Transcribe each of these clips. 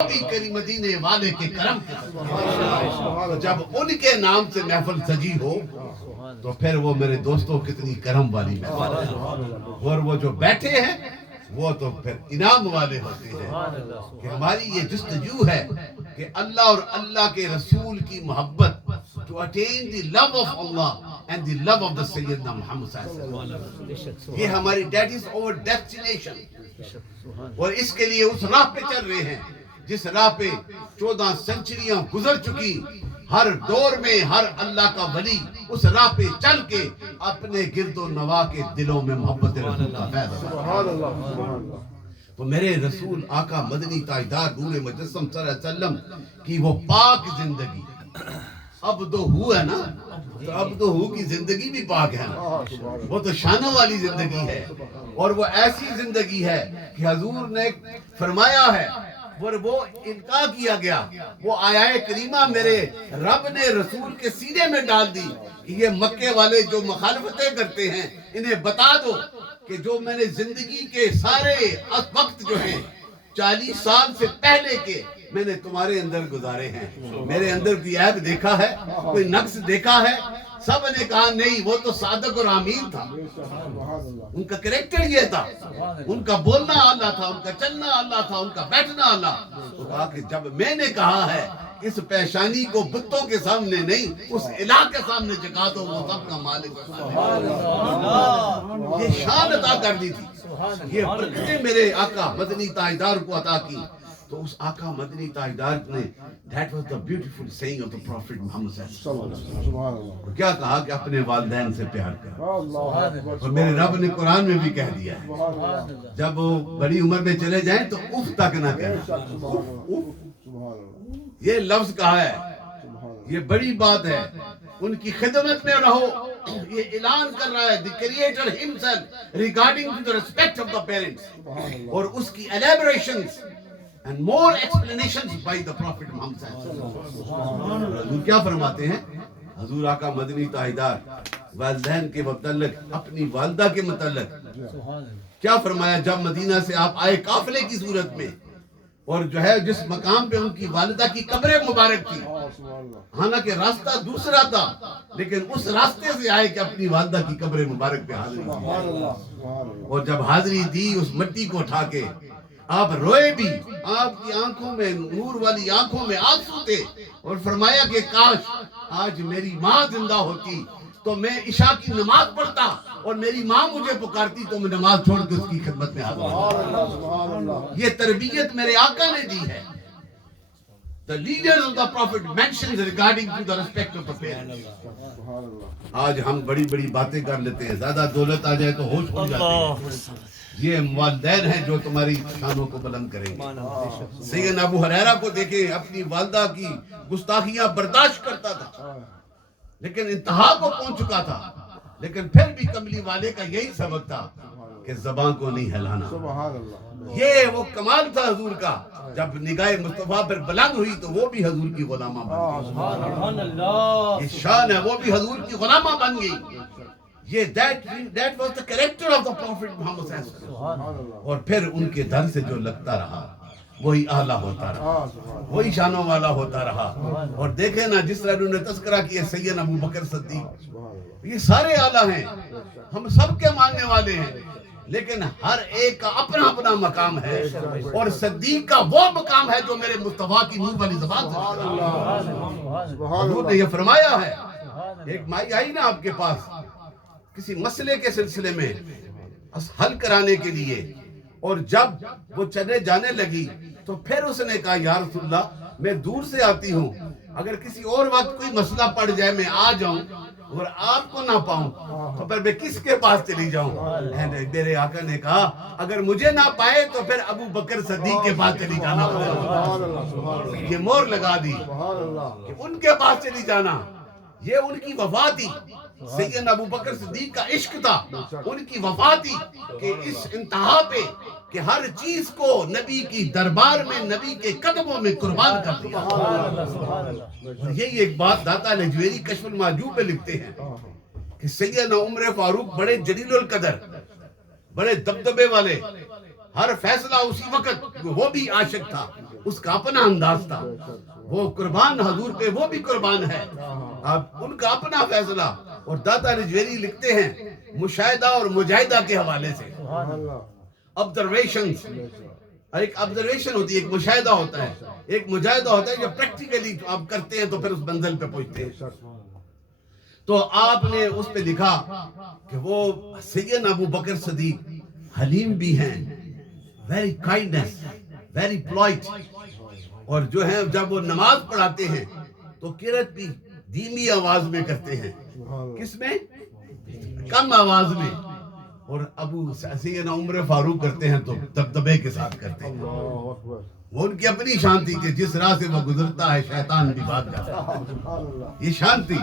کری مدینے والے کے کرم کے ساتھ جب ان کے نام سے محفل سجی ہو تو پھر وہ میرے دوستوں کتنی کرم والی محفل ہے، اور وہ جو بیٹھے ہیں وہ تو پھر انعام والے ہوتے ہیں کہ ہماری یہ جستجو ہے کہ اللہ اور اللہ کے رسول کی محبت to attain the love of Allah and the love of the Sayyidina Muhammad صلی اللہ علیہ وسلم، یہ ہماری that is our destination، اور اس کے لیے اس راہ پہ چل رہے ہیں جس راہ پہ 14 سنچریاں گزر چکی، ہر دور میں ہر اللہ کا ولی اس راہ پہ چل کے اپنے گرد و نواح کے دلوں میں محبت رسول کا فیض۔ تو میرے رسول آقا مدنی تاجدار نور مجسم صلی اللہ علیہ وسلم کی وہ پاک زندگی، اب تو ہو ہے نا، تو اب تو ہو کی زندگی بھی پاک ہے نا، وہ تو شانوں والی زندگی ہے، اور وہ ایسی زندگی ہے کہ حضور نے فرمایا ہے اور وہ انکار کیا گیا، وہ آیائے کریمہ میرے رب نے رسول کے سینے میں ڈال دی کہ یہ مکے والے جو مخالفتیں کرتے ہیں انہیں بتا دو کہ جو میں نے زندگی کے سارے وقت جو ہیں 40 سال سے پہلے کے میں نے تمہارے اندر گزارے ہیں، میرے اندر کوئی عیب دیکھا ہے، کوئی نقص دیکھا ہے؟ سب نے کہا نہیں، وہ تو صادق اور امین تھا، ان کا کریکٹر یہ تھا، ان کا بولنا اللہ تھا، ان کا چلنا اللہ تھا، ان کا بیٹھنا اللہ۔ تو کہا کہ جب میں نے کہا ہے اس پیشانی کو بتوں کے سامنے نہیں اس الہ کے سامنے جگا دو، وہ سب کا مالک ہے۔ یہ شان عطا کر دی تھی، یہ برکتیں میرے آقا مدنی تاجدار کو عطا کی۔ تو اس آقا مدنی تاجدار نے that was the beautiful saying of the Prophet Muhammad صلی اللہ علیہ وسلم، کیا کہا کہ اپنے والدین سے پیار کر، اور میرے رب نے قرآن میں بھی کہہ دیا ہے جب وہ بڑی عمر میں چلے جائیں تو اف تک نہ کہنا، یہ لفظ کہا ہے، یہ بڑی بات ہے، ان کی خدمت میں رہو، یہ اعلان کر رہا ہے the creator himself regarding to the respect of the parents، اور اس کی elaborations and more explanations by the Prophet Muhammad صلی اللہ علیہ وسلم۔ حضور کیا فرماتے ہیں؟ حضور آقا مدنی تاجدار والدین کے متعلق، اپنی والدہ کے متعلق کیا فرمایا؟ جب مدینہ سے آپ آئے قافلے کی صورت میں، اور جو ہے جس مقام پہ ان کی والدہ کی قبر مبارک تھی، حالانکہ راستہ دوسرا تھا لیکن اس راستے سے آئے کہ اپنی والدہ کی قبر مبارک پہ حاضری دی، اور جب حاضری دی اس مٹی کو اٹھا کے آپ روئے بھی، آپ کی آنکھوں میں نور والی آنکھوں میں آنسو تھے، اور فرمایا کہ کاش آج میری ماں زندہ ہوتی تو میں عشاء کی نماز پڑھتا اور میری ماں مجھے پکارتی تو میں نماز چھوڑ کے اس کی خدمت میں حاضر ہوتا۔ یہ تربیت میرے آقا نے دی ہے۔ The leaders of the Prophet mentions regarding to the respect of the parents۔ آج ہم بڑی بڑی باتیں کر لیتے ہیں، زیادہ دولت آ جائے تو ہوش اڑ جاتے ہیں، یہ والدین ہیں جو تمہاری شانوں کو بلند کریں گے۔ سیدنا ابو ہریرہ کو دیکھیں، اپنی والدہ کی گستاخیاں برداشت کرتا تھا لیکن انتہا کو پہنچ چکا تھا، لیکن پھر بھی کملی والے کا یہی سبق تھا کہ زبان کو نہیں ہلانا۔ یہ وہ کمال تھا حضور کا، جب نگاہ مصطفیٰ پر بلند ہوئی تو وہ بھی حضور کی غلامہ بن گئی، یہ شان ہے، وہ بھی حضور کی غلامہ بن گئی۔ یہ that was the character of the Prophet Muhammad صلی اللہ علیہ وسلم، اور پھر ان کے در سے جو لگتا رہا وہی اعلیٰ ہوتا رہا، وہی شانوں والا ہوتا رہا۔ اور دیکھیں نا جس طرح انہوں نے تذکرہ کیا سیدنا ابو بکر صدیق، یہ سارے اعلیٰ ہیں، ہم سب کے ماننے والے ہیں، لیکن ہر ایک کا اپنا اپنا مقام ہے، اور صدیق کا وہ مقام ہے جو میرے مصطفیٰ کی نور والی زبان سے حضور نے یہ فرمایا ہے۔ ایک مائی آئی نا آپ کے پاس کسی مسئلے کے سلسلے میں حل کرانے کے لیے، اور جب وہ چلے جانے لگی تو پھر اس نے کہا یا رسول اللہ میں دور سے آتی ہوں، اگر کسی اور وقت کوئی مسئلہ پڑ جائے میں آ جاؤں اور آپ کو نہ پاؤں تو پھر میں کس کے پاس چلی جاؤں؟ میرے آقا نے کہا اگر مجھے نہ پائے تو پھر ابو بکر صدیق کے پاس چلی جانا، یہ مور لگا دی کہ ان کے پاس چلی جانا، یہ ان کی وفا تھی۔ سیدنا ابو بکر صدیق کا عشق تھا، ان کی وفا تھی کہ اس انتہا پہ کہ ہر چیز کو نبی کی دربار میں نبی کے قدموں میں قربان کر دیا۔ یہی ایک بات داتا لجویری کشف المحجوب میں لکھتے ہیں کہ سیدنا عمر فاروق بڑے جلیل القدر، بڑے دبدبے والے، ہر فیصلہ اسی وقت، وہ بھی عاشق تھا، اس کا اپنا انداز تھا. وہ قربان حضور پہ وہ بھی قربان ہے. اب ان کا اپنا فیصلہ. اور داتا رجویری لکھتے ہیں مشاہدہ اور مجاہدہ کے حوالے سے. آبزرویشنز. ایک آبزرویشن ہوتی ہے, ایک مشاہدہ ہوتا ہے, ایک مجاہدہ ہوتا ہے جو پریکٹیکلی آپ کرتے ہیں تو پھر اس منزل پہ پہنچتے ہیں. تو آپ نے اس پہ لکھا کہ وہ سیدنا ابو بکر صدیق حلیم بھی ہیں, ویری کائنڈنس, ویری پولائٹ, اور جو ہے جب وہ نماز پڑھاتے ہیں تو قرات بھی دھیمی آواز میں کرتے ہیں. کس میں؟ کم آواز میں. اور ابو سیدنا عمر فاروق کرتے ہیں تو دبدبے کے ساتھ کرتے ہیں. وہ ان کی اپنی شان تھی کہ جس راہ سے وہ گزرتا ہے شیطان بھی بھاگ جاتا ہے. یہ شان تھی.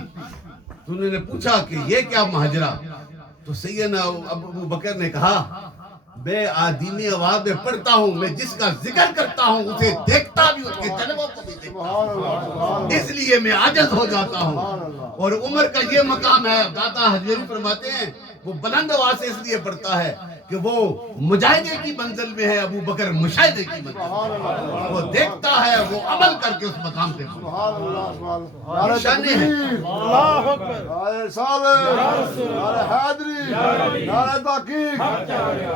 تو انہوں نے پوچھا کہ یہ کیا ماجرا؟ تو سیدنا ابو بکر نے کہا میں دھیمی آواز میں پڑھتا ہوں, میں جس کا ذکر کرتا ہوں اسے دیکھتا بھی, اس کے جلووں کو بھی دیکھتا ہوں, اس لیے میں عاجز ہو جاتا ہوں. اور عمر کا یہ مقام ہے, داتا حجویری فرماتے ہیں وہ بلند آواز سے اس لیے پڑھتا ہے کہ وہ مجاہدے کی منزل میں ہے, ابو بکر مشاہدے کی منزل میں. وہ دیکھتا ہے, وہ عمل کر کے اس مقام پہ نشانے ہیں.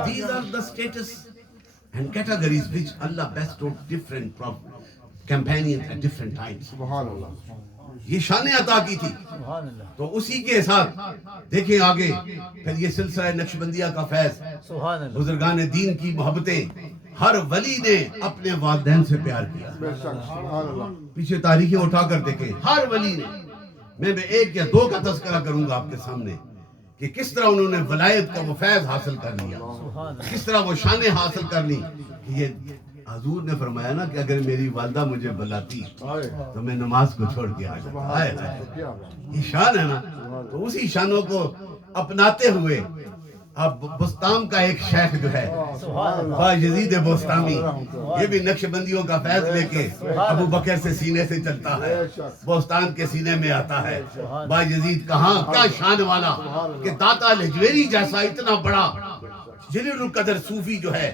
These are the status and categories which Allah bestowed different companions at different times. یہ شانیں عطا کی تھی. تو اسی کے ساتھ دیکھیں آگے پھر یہ سلسلہ نقشبندیہ کا فیض, بزرگان دین کی محبتیں. ہر ولی نے اپنے والدین سے پیار کیا. پیچھے تاریخیں اٹھا کر دیکھیں, ہر ولی نے. میں ایک یا دو کا تذکرہ کروں گا آپ کے سامنے کہ کس طرح انہوں نے ولایت کا وہ فیض حاصل کر لیا, کس طرح وہ شانیں حاصل کر لی. کہ یہ حضور نے فرمایا نا کہ اگر میری والدہ مجھے بلاتی تو میں نماز کو چھوڑ کے آ جاتا. یہ شان ہے نا. تو اسی شانوں کو اپناتے ہوئے اب بستام کا ایک شیخ جو ہے با یزید بستامی, یہ بھی نقش بندیوں کا فیض لے کے ابو بکر سے سینے سے چلتا ہے, بستان کے سینے میں آتا ہے. با یزید کہاں کیا شان والا کہ داتا حجویری جیسا اتنا بڑا جلیل القدر صوفی جو ہے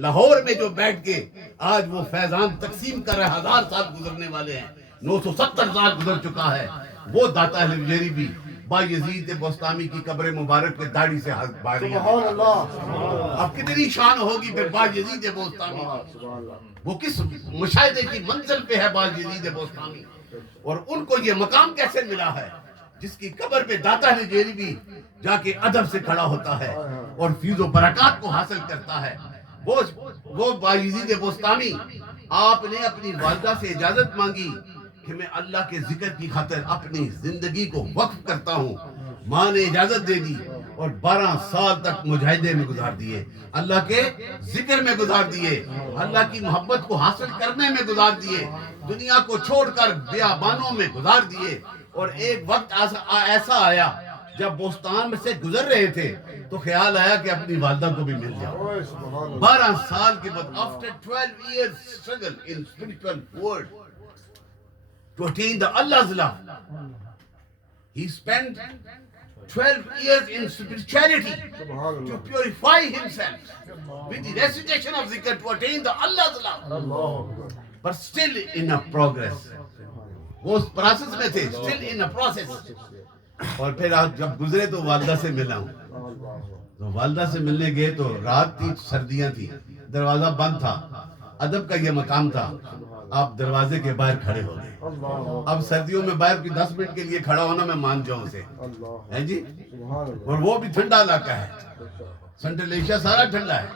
لاہور میں جو بیٹھ کے آج وہ فیضان تقسیم کر رہے, 1000 سال گزرنے والے ہیں, 970 سال گزر چکا ہے. وہ داتا حجویری بھی با یزید بستامی کی قبر مبارک کے داڑھی سے سبحان اللہ. اب کتنی شان ہوگی پھر با یزید بستامی, وہ کس مشاہدے کی منزل پہ ہے با یزید بستامی. اور ان کو یہ مقام کیسے ملا ہے جس کی قبر پہ داتا حجویری بھی جا کے ادب سے کھڑا ہوتا ہے اور فیض و برکات کو حاصل کرتا ہے. وہ با یزید بستامی, آپ نے اپنی والدہ سے اجازت مانگی کہ میں اللہ کے ذکر کی خاطر اپنی زندگی کو وقف کرتا ہوں. ماں نے اجازت دے دی اور 12 سال تک مجاہدے میں گزار دیے, اللہ کے ذکر میں گزار دیے, اللہ کی محبت کو حاصل کرنے میں گزار دیے, دنیا کو چھوڑ کر بیابانوں میں گزار دیے. اور ایک وقت ایسا آیا جب بوستان میں سے گزر رہے تھے تو خیال آیا کہ اپنی والدہ کو بھی مل جاؤ. 12 سال کے بعد after 12 years struggle in spiritual world to attain the Allah's love, he spent 12 years in spirituality to purify himself with the recitation of zikr to attain the Allah's love, but still in a progress. وہ اس process میں تھے, still in a process. اور پھر آج جب گزرے تو والدہ سے ملا ہوں. تو والدہ سے ملنے گئے تو رات تھی, سردیاں تھی, دروازہ بند تھا. ادب کا یہ مقام تھا, آپ دروازے کے باہر کھڑے ہو گئے. اب سردیوں میں باہر کی 10 منٹ کے لیے کھڑا ہونا میں مان جاؤں اسے, ہے جی. اور وہ بھی ٹھنڈا علاقہ ہے, سنٹرل ایشیا سارا ٹھنڈا ہے.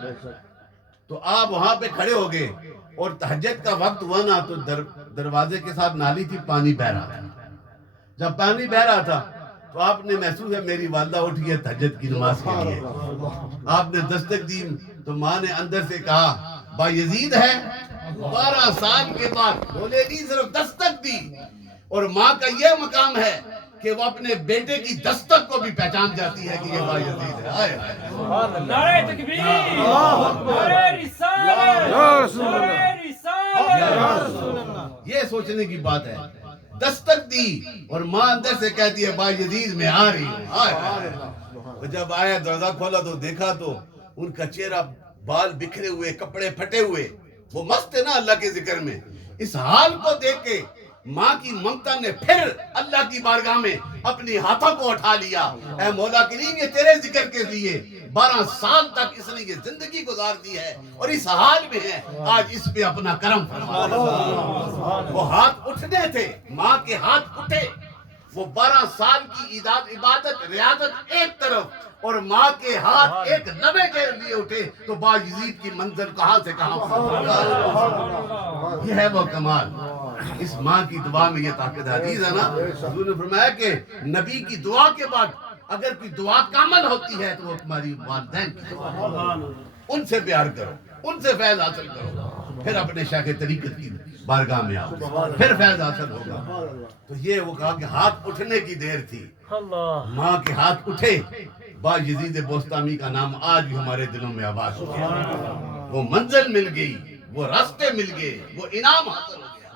تو آپ وہاں پہ کھڑے ہو گئے اور تہجد کا وقت ہوا نا تو دروازے کے ساتھ نالی تھی, پانی بہ رہا تھا. جب پانی بہ رہا تھا تو آپ نے محسوس ہے میری والدہ اٹھی ہے تہجد کی نماز کے لیے. آپ نے دستک دی تو ماں نے اندر سے کہا با یزید ہے. 12 سال کے بعد بولے نہیں, صرف دستک دی. اور ماں کا یہ مقام ہے کہ وہ اپنے بیٹے کی دستک کو بھی پہچان جاتی ہے کہ یہ با یزید ہے. نعرہ تکبیر, نعرہ رسالت, نعرہ رسالت. یہ سوچنے کی بات ہے. دستک دی اور ماں اندر سے کہتی ہے با یزید میں آ رہی ہوں. جب آیا دروازہ کھولا تو دیکھا تو ان کا چہرہ, بال بکھرے ہوئے, کپڑے پھٹے ہوئے, وہ مست ہے نا اللہ کے ذکر میں. اس حال کو دیکھ کے ماں کی ممتا نے پھر اللہ کی بارگاہ میں اپنی ہاتھوں کو اٹھا لیا. اے مولا کریم یہ تیرے ذکر کے لیے 12 سال تک اس نے یہ زندگی گزار دی ہے اور اس حال میں ہے, آج اس پہ اپنا کرم فرما. وہ ہاتھ اٹھنے تھے, ماں کے ہاتھ اٹھے, وہ 12 سال کی عبادت ریاضت ایک طرف اور ماں کے ہاتھ ایک نبے کے لیے اٹھے تو باجزید کی منزل کہاں سے کہاں پہنچ. یہ ہے وہ کمال. اس ماں کی دعا میں یہ طاقت حدیث ہے نا. حضور نے فرمایا کہ نبی کی دعا کے بعد اگر کوئی دعا کامل ہوتی ہے تو وہ تمہاری والدین کی دعا. ان سے پیار کرو, ان سے فیض حاصل کرو, پھر اپنے شیخ طریقت کی بارگاہ میں آؤ, پھر فیض حاصل ہوگا. تو یہ وہ کہا کہ ہاتھ اٹھنے کی دیر تھی, ماں کے ہاتھ اٹھے. باجزید بوستامی کا نام آج بھی ہمارے دلوں میں آباد ہو گیا. وہ منزل مل گئی, وہ راستے مل گئے, وہ انعام حاصل ہو گیا.